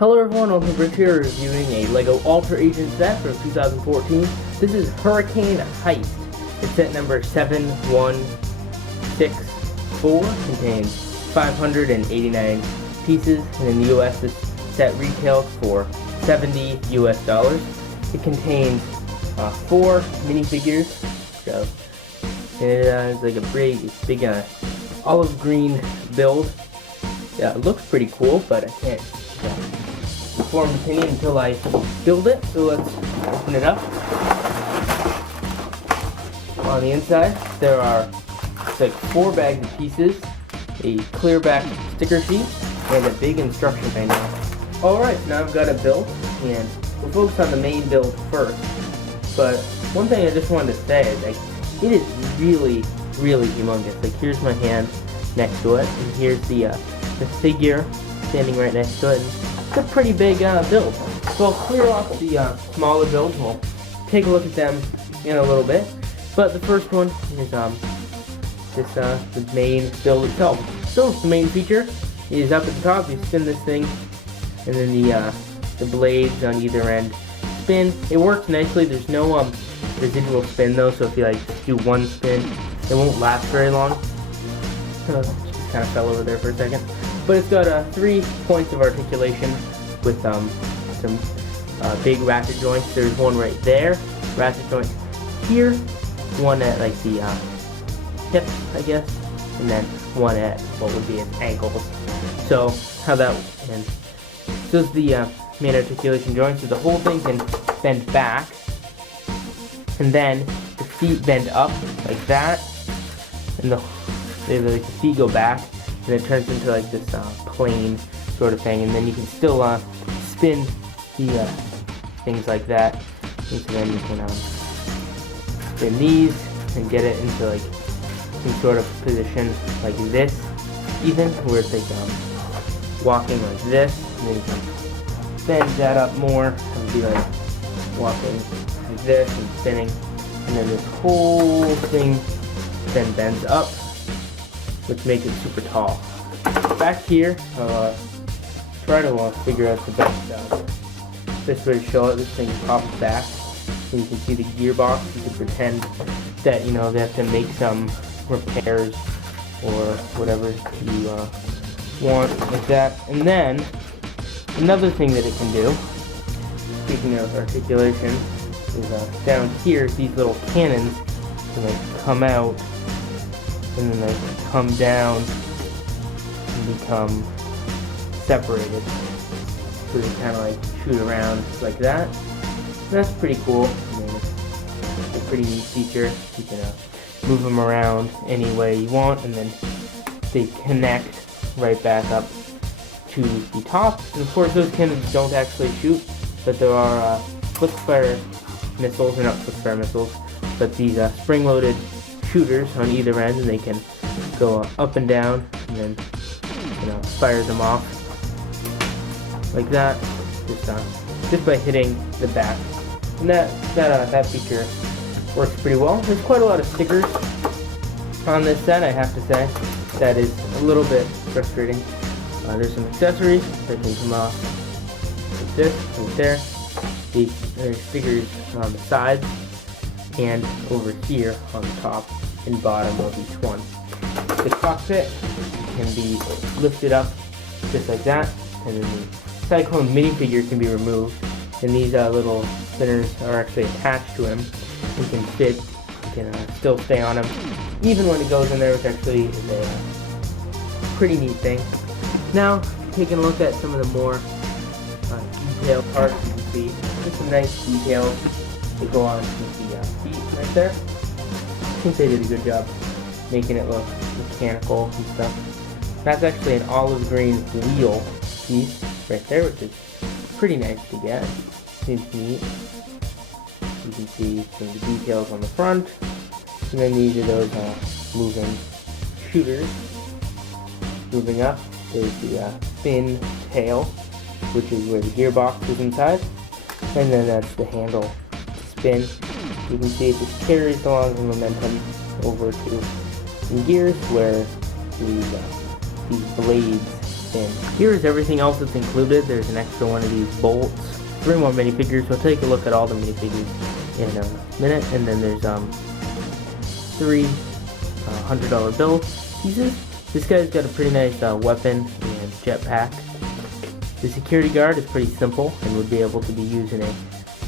Hello everyone, welcome to Rich here reviewing a LEGO Alter Agent set from 2014. This is Hurricane Heist. It's set number 7164, contains 589 pieces, and in the US this set retails for $70 US. It contains 4 minifigures, so it is like a big olive green build. Yeah, it looks pretty cool, but I can't form an opinion until I build it. So let's open it up. On the inside, there are like 4 bags of pieces, a clear back sticker sheet, and a big instruction manual. Alright, so now I've got it built, and we'll focus on the main build first. But one thing I just wanted to say is, like, it is really humongous. Like, here's my hand next to it, and here's the figure standing right next to it. It's a pretty big build. So I'll clear off the smaller builds and we'll take a look at them in a little bit. But the first one is the main build itself. So the main feature is up at the top. You spin this thing, and then the blades on either end spin. It works nicely. There's no residual spin though, so if you like do one spin, it won't last very long. Just kind of fell over there for a second. But it's got 3 points of articulation with some big ratchet joints. There's one right there, ratchet joint here, one at like the hips, I guess, and then one at what would be its ankles. So how that and so is the main articulation joint. So the whole thing can bend back, and then the feet bend up like that, and the feet go back. And it turns into like this plane sort of thing, and then you can still spin the things like that. And so then you can spin these and get it into like some sort of position like this, even where it's like walking like this, and then you can bend that up more and be like walking like this and spinning, and then this whole thing then bends up, which makes it super tall. Back here, I'll try to figure out the best way to show it. This thing pops back, and you can see the gearbox. You can pretend that, you know, they have to make some repairs or whatever you want like that. And then another thing that it can do, speaking of articulation, is down here these little cannons can like come out, and then they come down and become separated. So they kind of like shoot around like that. And that's pretty cool. I mean, it's a pretty neat feature. You can move them around any way you want, and then they connect right back up to the top. And of course those cannons don't actually shoot, but there are quick-fire missiles, or not quick-fire missiles, but these spring-loaded shooters on either end, and they can go up and down, and then, you know, fire them off like that, just by hitting the back. And that feature works pretty well. There's quite a lot of stickers on this set, I have to say. That is a little bit frustrating. There's some accessories that can come off like this, right there. There's stickers on the sides and over here on the top and bottom of each one. The cockpit can be lifted up just like that, and then the Cyclone minifigure can be removed, and these little spinners are actually attached to him. You can fit, you can still stay on him even when it goes in there, which actually is a pretty neat thing. Now, taking a look at some of the more detailed parts, you can see there's some nice details that go on with the feet right there. I think they did a good job making it look mechanical and stuff. That's actually an olive green wheel piece right there, which is pretty nice to get. Seems neat. You can see some of the details on the front, and then these are those moving shooters. Moving up, there's the fin tail, which is where the gearbox is inside, and then that's the handle to spin. You can see it just carries along the momentum over to some gears where these blades And here is everything else that's included. There's an extra one of these bolts, 3 more minifigures. We'll take a look at all the minifigures in a minute. And then there's 3 $100 bill pieces. This guy's got a pretty nice weapon and jetpack. The security guard is pretty simple and would be able to be used in a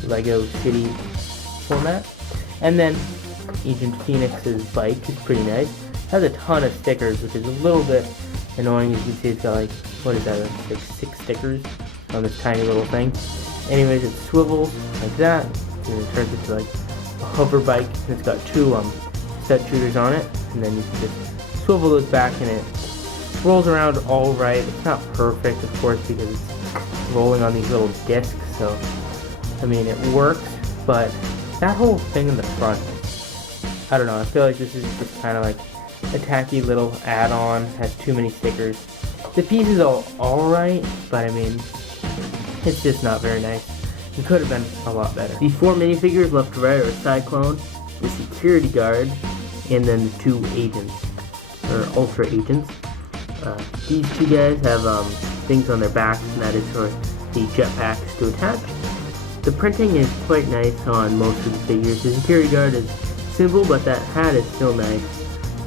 Lego City format. And then Agent Phoenix's bike is pretty nice. Has a ton of stickers, which is a little bit annoying. As you can see, it's got like, what is that, like 6 stickers on this tiny little thing. Anyways, it swivels like that, and it turns into like a hover bike, and it's got 2 set shooters on it, and then you can just swivel those back, and it rolls around all right. It's not perfect, of course, because it's rolling on these little discs, so I mean, it works, but that whole thing in the front, I don't know, I feel like this is just kind of like a tacky little add-on, has too many stickers. The piece is alright, but I mean, it's just not very nice. It could have been a lot better. These 4 minifigures left to right are Cyclone, the security guard, and then the 2 agents, or ultra agents. These 2 guys have things on their backs, and that is for the jetpacks to attach. The printing is quite nice on most of the figures. The security guard is simple, but that hat is still nice.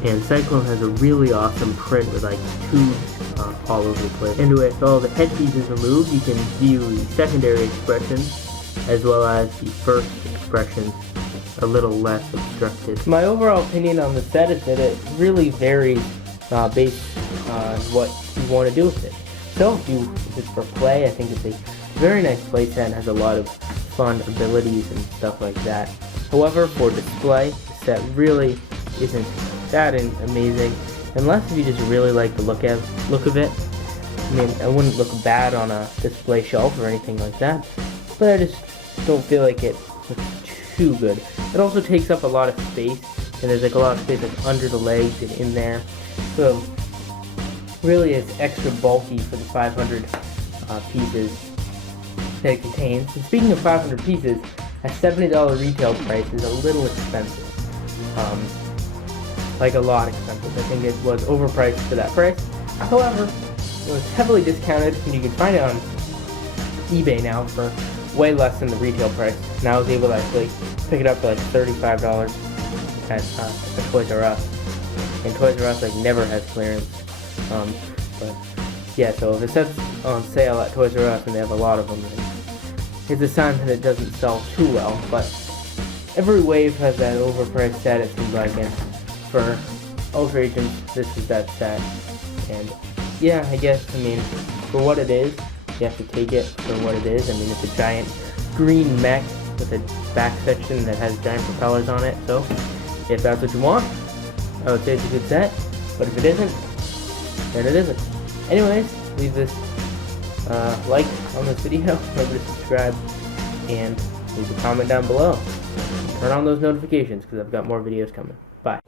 And Cyclone has a really awesome print with like tubes all over the place. And with all the headpieces removed, you can view the secondary expressions as well as the first expressions a little less obstructed. My overall opinion on the set is that it really varies based on what you want to do with it. So if it's for play, I think it's a very nice play set and has a lot of fun abilities and stuff like that. However, for display, the set really isn't that amazing, unless if you just really like the look of it. I mean, it wouldn't look bad on a display shelf or anything like that, but I just don't feel like it looks too good. It also takes up a lot of space, and there's like a lot of space like under the legs and in there, so really it's extra bulky for the 500 pieces that it contains. And speaking of 500 pieces, a $70 retail price is a little expensive. Like a lot expensive. I think it was overpriced for that price. However, it was heavily discounted, and you can find it on eBay now for way less than the retail price. And I was able to actually pick it up for like $35 at Toys R Us. And Toys R Us like never has clearance. But yeah, so if it sets on sale at Toys R Us and they have a lot of them, it's a sign that it doesn't sell too well. But every wave has that overpriced set, it seems like, and for Ultra Agents, this is that set. And yeah, I guess, I mean, for what it is, you have to take it for what it is. I mean, it's a giant green mech with a back section that has giant propellers on it, so if that's what you want, I would say it's a good set, but if it isn't, then it isn't. Anyways, leave this like on this video, remember to subscribe, and leave a comment down below. Turn on those notifications, because I've got more videos coming. Bye.